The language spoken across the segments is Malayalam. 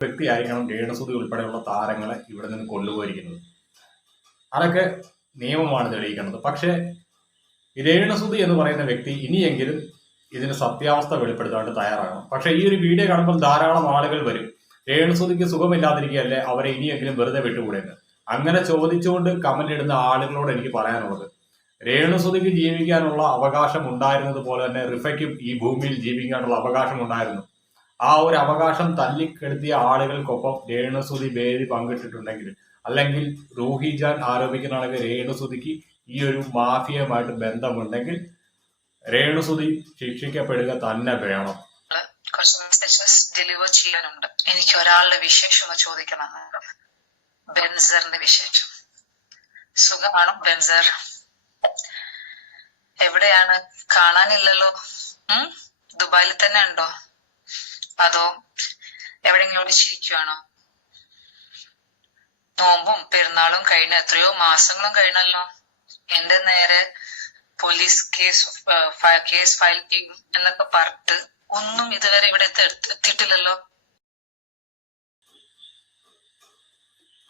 വ്യക്തിയായിരിക്കണം രേണുസുതി ഉൾപ്പെടെയുള്ള താരങ്ങളെ ഇവിടെ നിന്ന് കൊണ്ടുപോയിരിക്കുന്നത്. അതൊക്കെ നിയമമാണ് തെളിയിക്കുന്നത്. പക്ഷേ രേണുസുതി എന്ന് പറയുന്ന വ്യക്തി ഇനിയെങ്കിലും ഇതിന് സത്യാവസ്ഥ വെളിപ്പെടുത്താണ്ട് തയ്യാറാകണം. പക്ഷേ ഈ ഒരു വീഡിയോ കാണുമ്പോൾ ധാരാളം ആളുകൾ വരും, രേണുസുതിക്ക് സുഖമില്ലാതിരിക്കുകയല്ലേ, അവരെ ഇനിയെങ്കിലും വെറുതെ വിട്ടുകൂടെയെന്ന്. അങ്ങനെ ചോദിച്ചുകൊണ്ട് കമന്റ് ഇടുന്ന ആളുകളോട് എനിക്ക് പറയാനുള്ളത്, രേണുസുതിക്ക് ജീവിക്കാനുള്ള അവകാശം ഉണ്ടായിരുന്നത് പോലെ തന്നെ റിഫയ്ക്കും ഈ ഭൂമിയിൽ ജീവിക്കാനുള്ള അവകാശം ഉണ്ടായിരുന്നു. ആ ഒരു അവകാശം തല്ലിക്കെടുത്തിയ ആളുകൾക്കൊപ്പം രേണുസുതി വേദി പങ്കിട്ടിട്ടുണ്ടെങ്കിൽ, അല്ലെങ്കിൽ റൂഹി ജാൻ ആരോപിക്കുന്നതാണെങ്കിൽ രേണുസുതിക്ക് ഈ ഒരു മാഫിയയുമായിട്ട് ബന്ധമുണ്ടെങ്കിൽ രേണുസുതി ശിക്ഷിക്കപ്പെടുക തന്നെ വേണം. കുറച്ച് മെസ്സേജസ് ഡെലിവർ ചെയ്യാനുണ്ട്. എനിക്ക് ഒരാളുടെ വിശേഷം ചോദിക്കണം. ബെൻസറിന്റെ വിശേഷം. സുഖമാണോ ബെൻസർ? എവിടെയാണ്? കാണാനില്ലല്ലോ. ദുബായിൽ തന്നെ ഉണ്ടോ അതോ എവിടെയെങ്കിലും ഒളിച്ചിരിക്കുകയാണോ? നോമ്പും പെരുന്നാളും കഴിഞ്ഞ എത്രയോ മാസങ്ങളും കഴിഞ്ഞല്ലോ. എന്റെ നേരെ പോലീസ് കേസ് ഫയൽ ചെയ്യും എന്നൊക്കെ പറഞ്ഞിട്ട് ഒന്നും ഇതുവരെ ഇവിടെ എത്തിയിട്ടില്ലല്ലോ.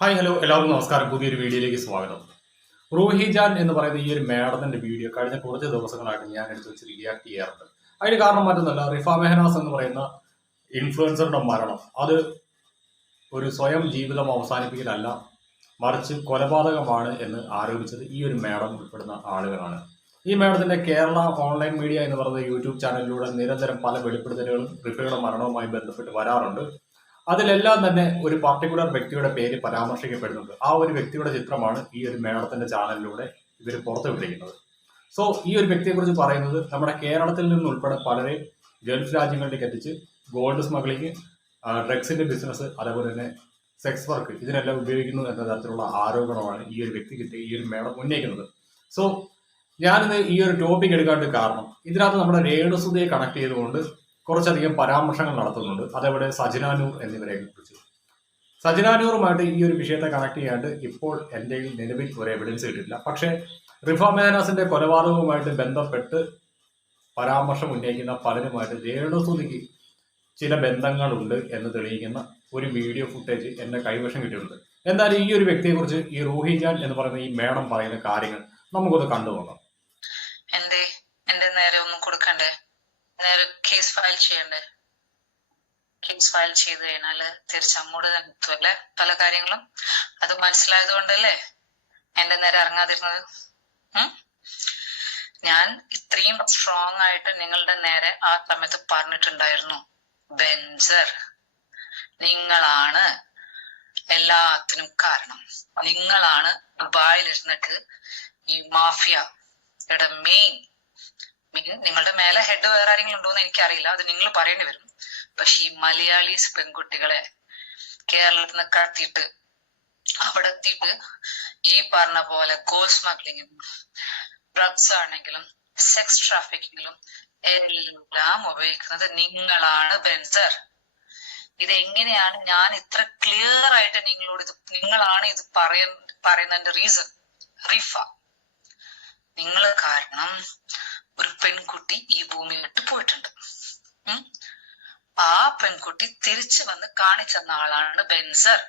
ഹായ്, ഹലോ, എല്ലാവർക്കും നമസ്കാരം. പുതിയൊരു വീഡിയോയിലേക്ക് സ്വാഗതം. റൂഹി ജാൻ എന്ന് പറയുന്ന ഈ ഒരു മേഡത്തിന്റെ വീഡിയോ കഴിഞ്ഞ കുറച്ച് ദിവസങ്ങളായിട്ട് ഞാൻ എടുത്ത് വെച്ച് റിയാക്ട് ചെയ്യാറുണ്ട്. അതിന് കാരണം മറ്റൊന്നല്ല, റിഫ മെഹനാസ് എന്ന് പറയുന്ന ഇൻഫ്ലുവൻസറുടെ മരണം അത് ഒരു സ്വയം ജീവിതം അവസാനിപ്പിക്കലല്ല, മറിച്ച് കൊലപാതകമാണ് എന്ന് ആരോപിച്ചത് ഈ ഒരു മേഡം ഉൾപ്പെടുന്ന ആളുകളാണ്. ഈ മേഡത്തിന്റെ കേരള ഓൺലൈൻ മീഡിയ എന്ന് പറയുന്ന യൂട്യൂബ് ചാനലിലൂടെ നിരന്തരം പല വെളിപ്പെടുത്തലുകളും റിഫയുടെ മരണവുമായി ബന്ധപ്പെട്ട് വരാറുണ്ട്. അതിലെല്ലാം തന്നെ ഒരു പർട്ടിക്കുലർ വ്യക്തിയുടെ പേര് പരാമർശിക്കപ്പെടുന്നുണ്ട്. ആ ഒരു വ്യക്തിയുടെ ചിത്രമാണ് ഈ ഒരു മേഡത്തിന്റെ ചാനലിലൂടെ ഇവർ പുറത്തുവിട്ടിരിക്കുന്നത്. സോ ഈ ഒരു വ്യക്തിയെക്കുറിച്ച് പറയുന്നത്, നമ്മുടെ കേരളത്തിൽ നിന്നുൾപ്പെടെ പലരെയും ഗൾഫ് രാജ്യങ്ങളിലേക്ക് എത്തിച്ച് ഗോൾഡ് സ്മഗ്ലിംഗ്, ഡ്രഗ്സിന്റെ ബിസിനസ്, അതേപോലെ തന്നെ സെക്സ് വർക്ക്, ഇതിനെല്ലാം ഉപയോഗിക്കുന്നു എന്ന തരത്തിലുള്ള ആരോപണമാണ് ഈ ഒരു വ്യക്തിക്ക് ഈ ഒരു മേഡം ഉന്നയിക്കുന്നത്. സോ ഞാനിന്ന് ഈ ഒരു ടോപ്പിക് എടുക്കാണ്ട് കാരണം, ഇതിനകത്ത് നമ്മുടെ രേണുസുതിയെ കണക്ട് ചെയ്തുകൊണ്ട് കുറച്ചധികം പരാമർശങ്ങൾ നടത്തുന്നുണ്ട്. അതേപോലെ സജനാനൂർ എന്നിവരെ കുറിച്ച്. സജനാനൂറുമായിട്ട് ഈ ഒരു വിഷയത്തെ കണക്ട് ചെയ്യാണ്ട് ഇപ്പോൾ എൻ്റെ നിലവിൽ ഒരു എവിഡൻസ് കിട്ടില്ല. പക്ഷേ റിഫ മെഹനാസിന്റെ കൊലപാതകവുമായിട്ട് ബന്ധപ്പെട്ട് പരാമർശം ഉന്നയിക്കുന്ന പലരുമായിട്ട് രേണുസുതിക്ക് ചില ബന്ധങ്ങളുണ്ട് എന്ന് തെളിയിക്കുന്ന ഒരു വീഡിയോ ഫുട്ടേജ് എന്റെ കൈവശം കിട്ടിയിട്ടുണ്ട്. എന്തായാലും ഈ ഒരു വ്യക്തിയെക്കുറിച്ച് ഈ റൂഹി ജാൻ എന്ന് പറയുന്ന ഈ മേഡം പറയുന്ന കാര്യങ്ങൾ നമുക്കൊന്ന് കണ്ടു നോക്കാം. എന്റെ നേരെ ഒന്നും കൊടുക്കണ്ടേ? നേരെ കേസ് ഫയൽ ചെയ്യണ്ടേ? കേസ് ഫയൽ ചെയ്ത് കഴിഞ്ഞാല് തിരിച്ചങ്ങോട്ട് തന്നെ എത്തുമല്ലേ പല കാര്യങ്ങളും. അത് മനസ്സിലായത് കൊണ്ടല്ലേ എന്റെ നേരെ ഇറങ്ങാതിരുന്നത്. ഞാൻ ഇത്രയും സ്ട്രോങ് ആയിട്ട് നിങ്ങളുടെ നേരെ ആ സമയത്ത് പറഞ്ഞിട്ടുണ്ടായിരുന്നു, ബെൻസർ നിങ്ങളാണ് എല്ലാത്തിനും കാരണം. നിങ്ങളാണ് ദുബായിൽ ഇരുന്നിട്ട് ഈ മാഫിയയുടെ മെയിൻ നിങ്ങളുടെ മേലെ ഹെഡ് വേറെ ആരെങ്കിലും ഉണ്ടോന്ന് എനിക്കറിയില്ല, അത് നിങ്ങൾ പറയേണ്ടി വരും. പക്ഷെ ഈ മലയാളീസ് പെൺകുട്ടികളെ കേരളത്തിൽ നിന്ന് കടത്തിയിട്ട് അവിടെ എത്തിയിട്ട് ഈ പറഞ്ഞ പോലെ ഗോൾഡ് സ്മഗ്ലിങ്ങിനും ഡ്രഗ്സ് ആണെങ്കിലും സെക്സ് ട്രാഫിക്കിങ്ങിലും എല്ലാം ഉപയോഗിക്കുന്നത് നിങ്ങളാണ് ബെൻസർ. ഇതെങ്ങനെയാണ് ഞാൻ ഇത്ര ക്ലിയർ ആയിട്ട് നിങ്ങളാണ് ഇത് പറയുന്നതിന്റെ റീസൺ? റിഫ, നിങ്ങൾ കാരണം ഒരു പെൺകുട്ടി ഈ ഭൂമിയിൽ വിട്ടു പോയിട്ടുണ്ട്. ആ പെൺകുട്ടി തിരിച്ചു വന്ന് കാണിച്ചെന്ന ആളാണ് ബെൻസർ.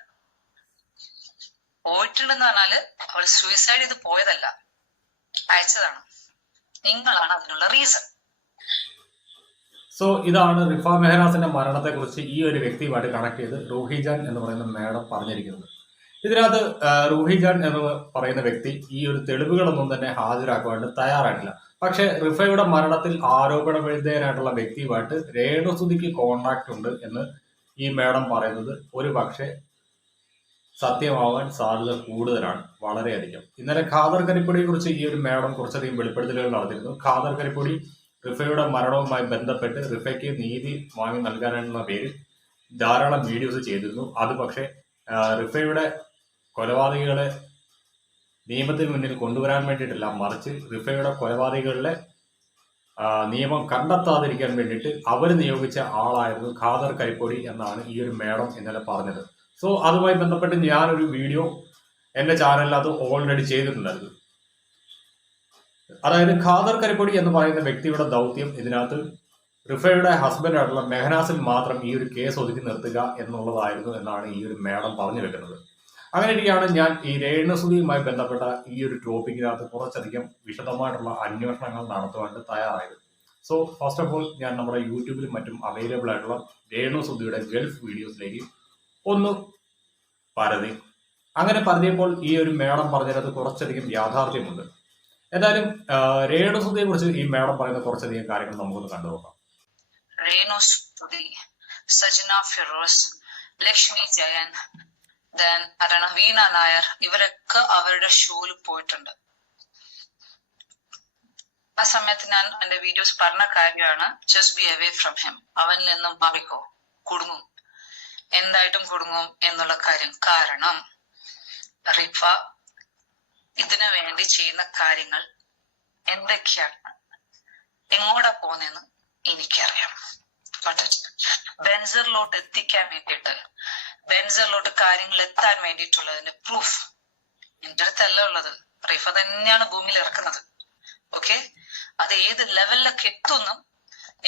പോയിട്ടുണ്ടെന്ന് പറഞ്ഞാല് അവൾ സൂയിസൈഡ് ചെയ്ത് പോയതല്ല, അയച്ചതാണ്. നിങ്ങളാണ് അതിനുള്ള റീസൺ. സോ ഇതാണ് റിഫ മെഹനാസിന്റെ മരണത്തെ കുറിച്ച് ഈ ഒരു വ്യക്തിയുമായിട്ട് കണക്ട് ചെയ്ത് റൂഹി ജാൻ എന്ന് പറയുന്ന മേഡം പറഞ്ഞിരിക്കുന്നത്. ഇതിനകത്ത് റൂഹി ജാൻ എന്ന് പറയുന്ന വ്യക്തി ഈ ഒരു തെളിവുകളൊന്നും തന്നെ ഹാജരാക്കുവാണ്ട് തയ്യാറായിട്ടില്ല. പക്ഷെ റിഫയുടെ മരണത്തിൽ ആരോപണ വിധേയനായിട്ടുള്ള വ്യക്തിയുമായിട്ട് രേണുസുതിക്ക് കോൺടാക്ട് ഉണ്ട് എന്ന് ഈ മേഡം പറയുന്നത് ഒരു പക്ഷേ സത്യമാവാൻ സാധ്യത കൂടുതലാണ്, വളരെയധികം. ഇന്നലെ ഖാദർ കരിപ്പൊടിയെ കുറിച്ച് ഈ ഒരു മേഡം കുറച്ചധികം വെളിപ്പെടുത്തലുകൾ നടത്തിയിരുന്നു. ഖാദർ കരിപ്പൊടി റിഫയുടെ മരണവുമായി ബന്ധപ്പെട്ട് റിഫയ്ക്ക് നീതി വാങ്ങി നൽകാനുള്ള പേരിൽ ധാരാളം വീഡിയോസ് ചെയ്തിരുന്നു. അത് പക്ഷേ റിഫയുടെ കൊലപാതകികളെ നിയമത്തിന് മുന്നിൽ കൊണ്ടുവരാൻ വേണ്ടിയിട്ടല്ല, മറിച്ച് റിഫയുടെ കൊലപാതകികളുടെ നിയമം കണ്ടെത്താതിരിക്കാൻ വേണ്ടിയിട്ട് അവർ നിയോഗിച്ച ആളായിരുന്നു ഖാദർ കരിപ്പൊടി എന്നാണ് ഈ ഒരു മേഡം ഇന്നലെ പറഞ്ഞത്. സോ അതുമായി ബന്ധപ്പെട്ട് ഞാനൊരു വീഡിയോ എൻ്റെ ചാനലിൽ അത് ഓൾറെഡി ചെയ്തിട്ടുണ്ടായിരുന്നു. അതായത് ഖാദർ കരിപ്പൊടി എന്ന് പറയുന്ന വ്യക്തിയുടെ ദൗത്യം ഇതിനകത്ത് റിഫയുടെ ഹസ്ബൻഡായിട്ടുള്ള മെഹനാസിൽ മാത്രം ഈ ഒരു കേസ് ഒതുക്കി നിർത്തുക എന്നുള്ളതായിരുന്നു എന്നാണ് ഈ ഒരു മേഡം പറഞ്ഞു വെക്കുന്നത്. അങ്ങനെയൊക്കെയാണ് ഞാൻ ഈ രേണുസുതിയുമായി ബന്ധപ്പെട്ട ഈ ഒരു ടോപ്പിക്കിനകത്ത് കുറച്ചധികം വിശദമായിട്ടുള്ള അന്വേഷണങ്ങൾ നടത്തുവാൻ തയ്യാറായത്. സോ ഫസ്റ്റ് ഓഫ് ഓൾ ഞാൻ നമ്മുടെ യൂട്യൂബിലും മറ്റും അവൈലബിൾ ആയിട്ടുള്ള രേണുസുതിയുടെ ഗൾഫ് വീഡിയോസിലേക്ക് ഒന്ന് പരതി. അങ്ങനെ പരതിയപ്പോൾ ഈ ഒരു മേഡം പറഞ്ഞതിനകത്ത് കുറച്ചധികം യാഥാർത്ഥ്യമുണ്ട്. എന്തായാലും രേണുസുതിയെ കുറിച്ച് ഈ മേഡം പറയുന്ന കുറച്ചധികം കാര്യങ്ങൾ നമുക്കൊന്ന് കണ്ടുനോക്കാം. രേണുസുതി, സജന ഫിറോസ്, ലക്ഷ്മി ജയൻ, വീണ നായർ, ഇവരൊക്കെ അവരുടെ ഷോയിൽ പോയിട്ടുണ്ട്. ആ സമയത്ത് ഞാൻ എന്റെ വീഡിയോസ് പറഞ്ഞ കാര്യമാണ് just be away from him. അവനിൽ നിന്നും മാറിക്കോ, കുടുങ്ങും, എന്തായിട്ടും കുടുങ്ങും എന്നുള്ള കാര്യം. കാരണം റിഫ ഇതിനു വേണ്ടി ചെയ്യുന്ന കാര്യങ്ങൾ എന്തൊക്കെയാണ്, എങ്ങോട്ടാ പോന്നെന്ന് എനിക്കറിയാം. ബെൻസറിലോട്ട് എത്തിക്കാൻ വേണ്ടിയിട്ട്, ബെൻസറിലോട്ട് കാര്യങ്ങൾ എത്താൻ വേണ്ടിയിട്ടുള്ളതിന്റെ പ്രൂഫ് എന്റെ അടുത്തല്ല ഉള്ളത്. റിഫ തന്നെയാണ് ഭൂമിയിൽ ഇറക്കുന്നത്. ഓക്കെ, അത് ഏത് ലെവലിലൊക്കെ എത്തുന്നു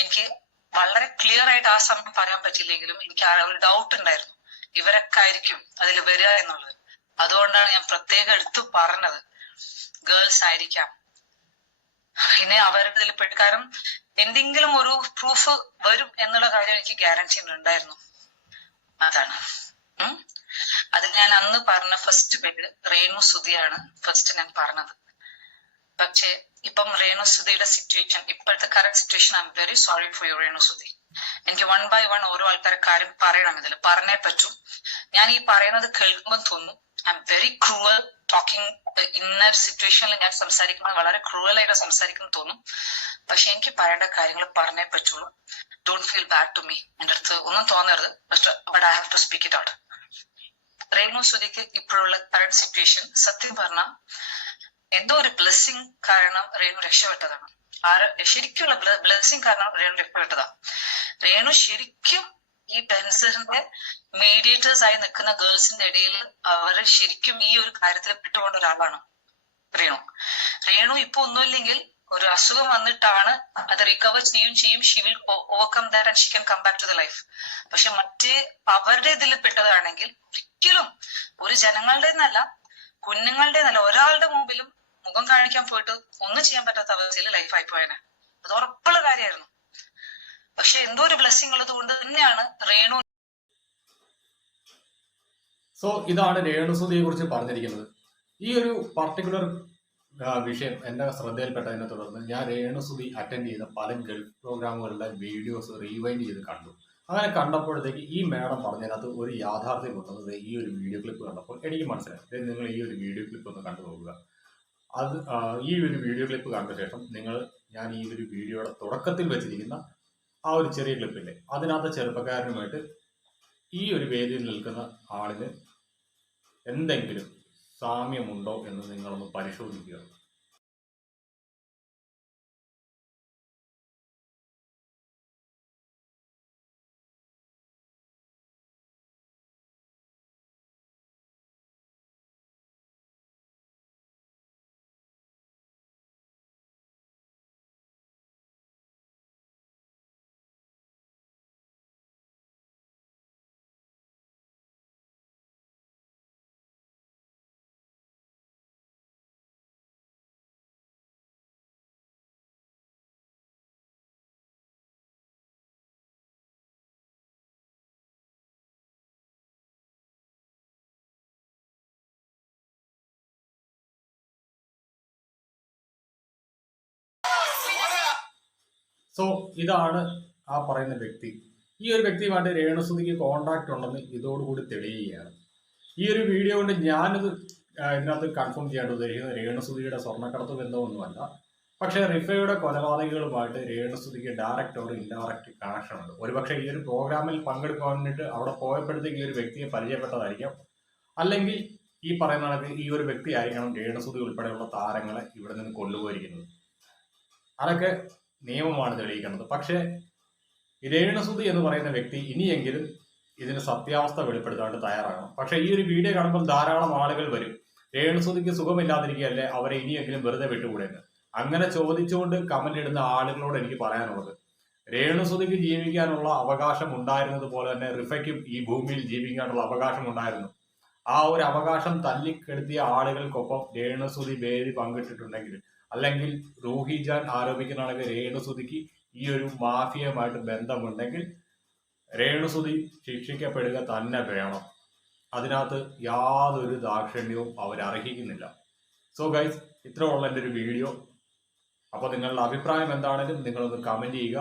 എനിക്ക് വളരെ ക്ലിയർ ആയിട്ട് ആ സമയം പറയാൻ പറ്റില്ലെങ്കിലും എനിക്ക് ആ ഒരു ഡൗട്ട് ഉണ്ടായിരുന്നു, ഇവരൊക്കെ ആയിരിക്കും അതിൽ വരിക എന്നുള്ളത്. അതുകൊണ്ടാണ് ഞാൻ പ്രത്യേകം എടുത്തു പറഞ്ഞത് ഗേൾസ് ആയിരിക്കാം. ഇനി അവരുടെ ഇതിൽ പെട്ട്, കാരണം എന്തെങ്കിലും ഒരു പ്രൂഫ് വരും എന്നുള്ള കാര്യം എനിക്ക് ഗ്യാരണ്ടി ഉണ്ടായിരുന്നു. അതാണ് അത് ഞാൻ അന്ന് പറഞ്ഞ ഫസ്റ്റ് പേര് രേണുസുതിയാണ് ഫസ്റ്റ് ഞാൻ പറഞ്ഞത്. പക്ഷേ ഇപ്പം രേണുസുതിയുടെ സിറ്റുവേഷൻ, ഇപ്പോഴത്തെ current situation, I am very sorry for you രേണുസുതി. എനിക്ക് 1 by 1 ഓരോ ആൾക്കാരെ കാര്യം പറയണം, ഇതിൽ പറഞ്ഞേ പറ്റൂ. ഞാൻ ഈ പറയുന്നത് കേൾക്കുമ്പോൾ തോന്നുന്നു I am very cruel talking. ഇന്ന സിറ്റുവേഷനിൽ ഞാൻ സംസാരിക്കുന്നത് വളരെ ക്രൂവൽ ആയിട്ട് സംസാരിക്കുന്നു തോന്നും. പക്ഷെ എനിക്ക് പറയേണ്ട കാര്യങ്ങൾ പറഞ്ഞേ പറ്റുള്ളൂ. Don't feel bad to me. എന്റെ അടുത്ത് ഒന്നും തോന്നരുത്, but I have to speak it out. രേണുസുതിക്ക് ഇപ്പോഴുള്ള കറന്റ് സിറ്റുവേഷൻ സത്യം പറഞ്ഞാൽ എന്തോ ഒരു ബ്ലെസ്സിങ് കാരണം രേണു രക്ഷപ്പെട്ടതാണ്. ശരിക്കുള്ള ബ്ലെസ്സിങ് കാരണം രേണു രക്ഷപ്പെട്ടതാ. രേണു ശരിക്കും ഈ ബെൻസറിന്റെ മീഡിയേറ്റേഴ്സ് ആയി നിൽക്കുന്ന ഗേൾസിന്റെ ഇടയിൽ അവര് ശരിക്കും ഈ ഒരു കാര്യത്തിൽ പെട്ടുകൊണ്ട ഒരാളാണ് രേണു. രേണു ഇപ്പൊ ഒന്നുമില്ലെങ്കിൽ ഒരു അസുഖം വന്നിട്ടാണ് അത് റിക്കവർ ചെയ്യും. She will overcome that and she can come back to the life. പക്ഷെ മറ്റേ അവരുടെ ഇതിൽ പെട്ടതാണെങ്കിൽ ഒരിക്കലും ഒരു ജനങ്ങളുടെ എന്നല്ല, കുഞ്ഞുങ്ങളുടെ എന്നല്ല, ഒരാളുടെ മുമ്പിലും മുഖം കാണിക്കാൻ പോയിട്ട് ഒന്നും ചെയ്യാൻ പറ്റാത്ത അവസ്ഥയിൽ ലൈഫായി പോയനെ. അത് ഉറപ്പുള്ള കാര്യമായിരുന്നു. പക്ഷെ എന്തോ ഒരു ബ്ലെസ്സിങ് ഉള്ളത് കൊണ്ട് തന്നെയാണ് രേണു. സോ ഇതാണ് രേണുസുതിയെ കുറിച്ച് പറഞ്ഞിരിക്കുന്നത്. ഈ ഒരു പർട്ടിക്കുലർ വിഷയം എന്റെ ശ്രദ്ധയിൽപ്പെട്ടതിനെ തുടർന്ന് ഞാൻ രേണുസുതി അറ്റൻഡ് ചെയ്ത പല ഗൾഫ് പ്രോഗ്രാമുകളുടെ വീഡിയോസ് റീവൈൻഡ് ചെയ്ത് കണ്ടു. അങ്ങനെ കണ്ടപ്പോഴത്തേക്ക് ഈ മേഡം പറഞ്ഞതിനകത്ത് ഒരു യാഥാർത്ഥ്യം ഉണ്ടെന്നത് ഈ ഒരു വീഡിയോ ക്ലിപ്പ് കണ്ടപ്പോൾ എനിക്ക് മനസ്സിലായി. നിങ്ങൾ ഈ ഒരു വീഡിയോ ക്ലിപ്പ് ഒന്ന് കണ്ടു നോക്കുക. അത് ഈ ഒരു വീഡിയോ ക്ലിപ്പ് കണ്ട ശേഷം ഞാൻ ഈ ഒരു വീഡിയോയുടെ തുടക്കത്തിൽ വെച്ചിരിക്കുന്ന ആ ഒരു ചെറിയ ക്ലിപ്പില്ലേ, അതിനകത്ത് ചെറുപ്പക്കാരനുമായിട്ട് ഈ ഒരു വേദിയിൽ നിൽക്കുന്ന ആളിന് എന്തെങ്കിലും സാമ്യമുണ്ടോ എന്ന് നിങ്ങളൊന്ന് പരിശോധിക്കുക. സോ ഇതാണ് ആ പറയുന്ന വ്യക്തി. ഈ ഒരു വ്യക്തിയുമായിട്ട് രേണുസുതിക്ക് കോണ്ടാക്ട് ഉണ്ടെന്ന് ഇതോടുകൂടി തെളിയുകയാണ്. ഈ ഒരു വീഡിയോ കൊണ്ട് ഞാനിത് ഇതിനകത്ത് കൺഫേം ചെയ്യാൻ ഉദ്ദേശിക്കുന്നത് രേണുസുതിയുടെ സ്വർണ്ണക്കടത്ത് ബന്ധമൊന്നുമല്ല. പക്ഷേ റിഫയുടെ കൊലപാതകികളുമായിട്ട് രേണുസുതിക്ക് ഡയറക്റ്റ് ഓർ ഇൻഡയറക്റ്റ് കണക്ഷൻ ഉണ്ട്. ഒരുപക്ഷെ ഈ ഒരു പ്രോഗ്രാമിൽ പങ്കെടുക്കാൻ വേണ്ടിയിട്ട് അവിടെ പോയപ്പോഴത്തേക്ക് ഈ ഒരു വ്യക്തിയെ പരിചയപ്പെട്ടതായിരിക്കാം. അല്ലെങ്കിൽ ഈ പറയുന്ന കണക്ക് ഈ ഒരു വ്യക്തി ആയിരിക്കണം രേണുസുതി ഉൾപ്പെടെയുള്ള താരങ്ങളെ ഇവിടെ നിന്ന് കൊണ്ടുപോയിരിക്കുന്നത്. അതൊക്കെ നിയമമാണ് തെളിയിക്കുന്നത്. പക്ഷേ രേണുസുതി എന്ന് പറയുന്ന വ്യക്തി ഇനിയെങ്കിലും ഇതിന് സത്യാവസ്ഥ വെളിപ്പെടുത്താണ്ട് തയ്യാറാകണം. പക്ഷേ ഈ ഒരു വീഡിയോ കാണുമ്പോൾ ധാരാളം ആളുകൾ വരും, രേണുസുതിക്ക് സുഖമില്ലാതിരിക്കുകയല്ലേ, അവരെ ഇനിയെങ്കിലും വെറുതെ വിട്ടുകൂടെയെന്ന്. അങ്ങനെ ചോദിച്ചുകൊണ്ട് കമന്റ് ഇടുന്ന ആളുകളോട് എനിക്ക് പറയാനുള്ളത്, രേണുസുതിക്ക് ജീവിക്കാനുള്ള അവകാശം ഉണ്ടായിരുന്നത് പോലെ തന്നെ റിഫയ്ക്കും ഈ ഭൂമിയിൽ ജീവിക്കാനുള്ള അവകാശം ഉണ്ടായിരുന്നു. ആ ഒരു അവകാശം തല്ലിക്കെടുത്തിയ ആളുകൾക്കൊപ്പം രേണുസുതി വേദി പങ്കിട്ടിട്ടുണ്ടെങ്കിൽ, അല്ലെങ്കിൽ റൂഹി ജാൻ ആരോപിക്കുന്നതാണെങ്കിൽ രേണുസുതിക്ക് ഈ ഒരു മാഫിയയുമായിട്ട് ബന്ധമുണ്ടെങ്കിൽ രേണുസുതി ശിക്ഷിക്കപ്പെടുക തന്നെ വേണം. അതിനകത്ത് യാതൊരു ദാക്ഷിണ്യവും അവരർഹിക്കുന്നില്ല. സോ ഗൈസ്, ഇത്രയുള്ള എൻ്റെ ഒരു വീഡിയോ. അപ്പോൾ നിങ്ങളുടെ അഭിപ്രായം എന്താണെങ്കിലും നിങ്ങളൊന്ന് കമൻറ്റ് ചെയ്യുക.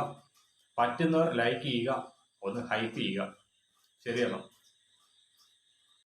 പറ്റുന്നവർ ലൈക്ക് ചെയ്യുക, ഒന്ന് ഹൈപ്പ് ചെയ്യുക. ശരിയല്ലോ?